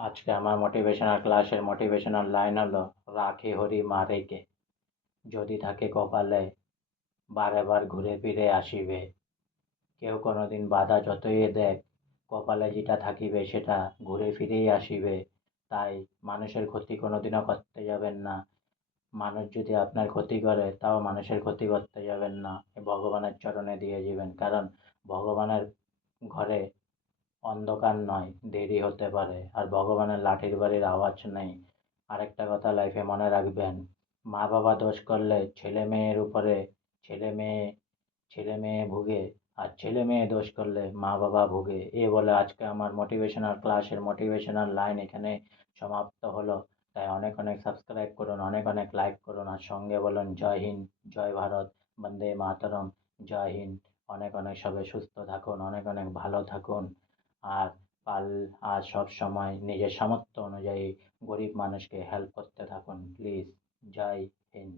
আজকে আমার মোটিভেশনাল ক্লাসের মোটিভেশনাল লাইন হলো রাখে হরি মারে কে, যদি থাকে কপালে বারে বার ঘুরে ফিরে আসিবে। কেউ কোনোদিন বাধা যতই দেখ, কপালে যেটা থাকিবে সেটা ঘুরে ফিরেই আসিবে। তাই মানুষের ক্ষতি কোনোদিনও করতে যাবেন না। মানুষ যদি আপনার ক্ষতি করে তাও মানুষের ক্ষতি করতে যাবেন না, ভগবানের চরণে দিয়ে যাবেন। কারণ ভগবানের ঘরে অন্ধকার নয়, দেরি হতে পারে, আর ভগবানের লাঠির বাড়ির আওয়াজ নেই। আরেকটা কথা লাইফে মনে রাখবেন, মা বাবা দোষ করলে ছেলে মেয়ের উপরে ছেলে মেয়ে ছেলে মেয়ে ভুগে, আর ছেলে মেয়ে দোষ করলে মা বাবা ভুগে। এ বলে আজকে আমার মোটিভেশনাল ক্লাসের মোটিভেশনাল লাইন এখানে সমাপ্ত হলো। তাই অনেক অনেক সাবস্ক্রাইব করুন, অনেক অনেক লাইক করুন, আর সঙ্গে বলুন জয় হিন্দ, জয় ভারত, বন্দে মাতরম। জয় হিন্দ। অনেক অনেক সবাই সুস্থ থাকুন, অনেক অনেক ভালো থাকুন। আর পাল আর সব সময় নিজের সামর্থ্য অনুযায়ী গরিব মানুষকে হেল্প করতে থাকুন প্লিজ। জয় হিন্দ।